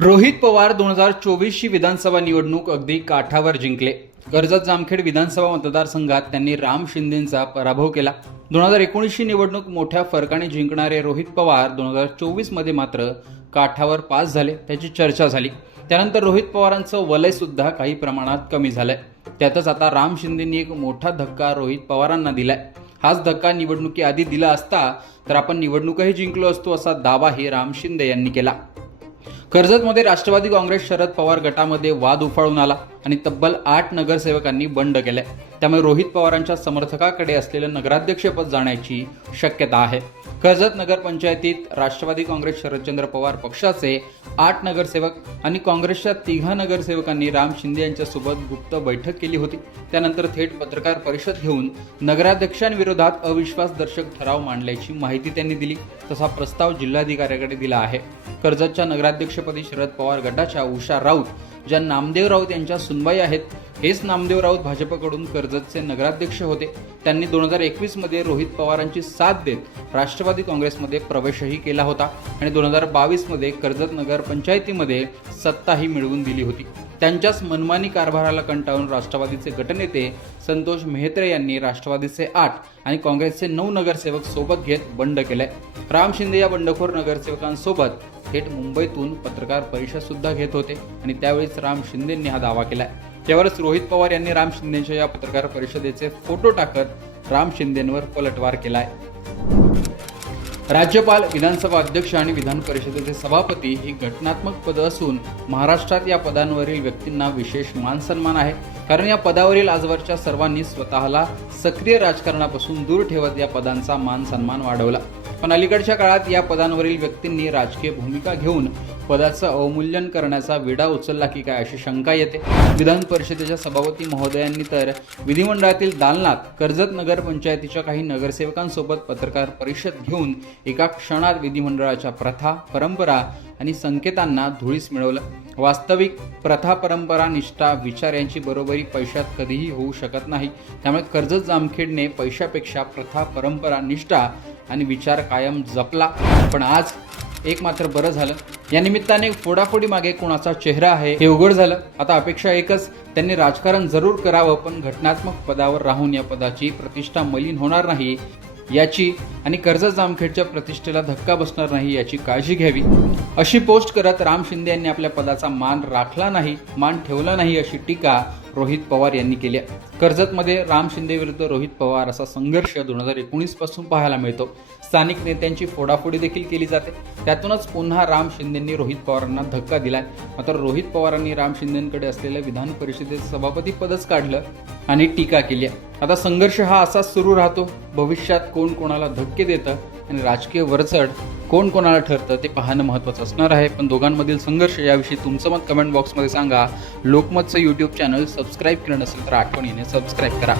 रोहित पवार दोन हजार चोवीसची विधानसभा निवडणूक अगदी काठावर जिंकले. कर्जत जामखेड विधानसभा मतदारसंघात त्यांनी राम शिंदेंचा पराभव केला. दोन हजार एकोणीसची निवडणूक मोठ्या फरकाने जिंकणारे रोहित पवार दोन हजार चोवीसमध्ये मात्र काठावर पास झाले त्याची चर्चा झाली. त्यानंतर रोहित पवारांचं वलयसुद्धा काही प्रमाणात कमी झालंय. त्यातच आता राम शिंदेंनी एक मोठा धक्का रोहित पवारांना दिलाय. हाच धक्का निवडणुकीआधी दिला असता तर आपण निवडणूकही जिंकलो असतो असा दावाही राम शिंदे यांनी केला. कर्जतमध्ये राष्ट्रवादी काँग्रेस शरद पवार गटामध्ये वाद उफाळून आला आणि तब्बल आठ नगरसेवकांनी बंड केले त्यामुळे रोहित पवारांच्या समर्थकाकडे असलेलं नगराध्यक्षपद जाण्याची शक्यता आहे. कर्जत नगरपंचायतीत राष्ट्रवादी काँग्रेस शरदचंद्र पवार पक्षाचे आठ नगरसेवक आणि काँग्रेसच्या तिघा नगरसेवकांनी राम शिंदे यांच्यासोबत गुप्त बैठक केली होती. त्यानंतर थेट पत्रकार परिषद घेऊन नगराध्यक्षांविरोधात अविश्वासदर्शक ठराव मांडल्याची माहिती त्यांनी दिली. तसा प्रस्ताव जिल्हाधिकाऱ्याकडे दिला आहे. कर्जतच्या नगराध्यक्षपदी शरद पवार गटाच्या उषा राऊत ज्या नामदेव राऊत यांच्या सुनबाई आहेत हेच नामदेव राऊत भाजपकडून कर्जतचे नगराध्यक्ष होते. त्यांनी दोन हजार एकवीसमध्ये रोहित पवारांची साथ देत राष्ट्रवादी काँग्रेसमध्ये प्रवेशही केला होता आणि दोन हजार बावीसमध्ये कर्जत नगर पंचायतीमध्ये सत्ताही मिळवून दिली होती. त्यांच्याच मनमानी कारभाराला कंटाळून राष्ट्रवादीचे गटनेते संतोष मेहत्रे यांनी राष्ट्रवादीचे आठ आणि काँग्रेसचे नऊ नगरसेवक सोबत घेत बंड केलंय. राम शिंदे या बंडखोर नगरसेवकांसोबत थेट मुंबईतून पत्रकार परिषद सुद्धा घेत होते आणि त्यावेळीच राम शिंदेंनी हा दावा केलाय. त्यावरच रोहित पवार यांनी राम शिंदेच्या या पत्रकार परिषदेचे फोटो टाकत राम शिंदेंवर पलटवार केलाय. राज्यपाल विधानसभा अध्यक्ष आणि विधान परिषदेचे सभापती ही घटनात्मक पदं असून महाराष्ट्रात या पदांवरील व्यक्तींना विशेष मान सन्मान आहे. कारण या पदावरील आजवरच्या सर्वांनी स्वतःला सक्रिय राजकारणापासून दूर ठेवत या पदांचा मान सन्मान वाढवला. पण अलीकडच्या काळात या पदांवरील व्यक्तींनी राजकीय भूमिका घेऊन पदाचं अवमूल्यन करण्याचा विडा उचलला की काय अशी शंका येते. विधान परिषदेच्या सभापती महोदयांनी तर विधिमंडळातील दालनात कर्जत नगर पंचायतीच्या काही नगरसेवकांसोबत पत्रकार परिषद घेऊन एका क्षणात विधिमंडळाच्या प्रथा परंपरा आणि संकेतांना धुळीस मिळवलं. वास्तविक प्रथा परंपरा निष्ठा विचार यांची बरोबरी पैशात कधीही होऊ शकत नाही. त्यामुळे कर्जत जामखेडने पैशापेक्षा प्रथा परंपरा निष्ठा आणि विचार कायम जपला. पण आज एक मात्र बरं झालं. या निमित्ताने फोडाफोडी मागे कोणाचा चेहरा आहे हे उघड झालं. आता अपेक्षा एकच त्यांनी राजकारण जरूर करावं पण घटनात्मक पदावर राहून या पदाची प्रतिष्ठा मलिन होणार नाही याची आणि कर्ज जामखेडच्या प्रतिष्ठेला धक्का बसणार नाही याची काळजी घ्यावी. अशी पोस्ट करत राम शिंदे यांनी आपल्या पदाचा मान राखला नाही मान ठेवला नाही अशी टीका रोहित पवार यांनी केली आहे. कर्जतमध्ये राम शिंदे विरुद्ध रोहित पवार असा संघर्ष दोन हजार एकोणीसपासून पाहायला मिळतो. स्थानिक नेत्यांची फोडाफोडी देखील केली जाते. त्यातूनच पुन्हा राम शिंदेंनी रोहित पवारांना धक्का दिला मात्र रोहित पवारांनी राम शिंदेकडे असलेलं विधान परिषदेचं सभापती पदच काढलं आणि टीका केली आहे. आता संघर्ष हा असाच सुरू राहतो. भविष्यात कोण कोणाला धक्के देतं आणि राजकीय वरचढ कोण कोणाला ठरतं ते पाहणं महत्त्वाचं असणार आहे. पण दोघांमधील संघर्ष याविषयी तुमचं मत कमेंट बॉक्समध्ये सांगा. लोकमतचं यूट्यूब चॅनल सबस्क्राईब केलं नसेल तर आठवणीने सबस्क्राईब करा.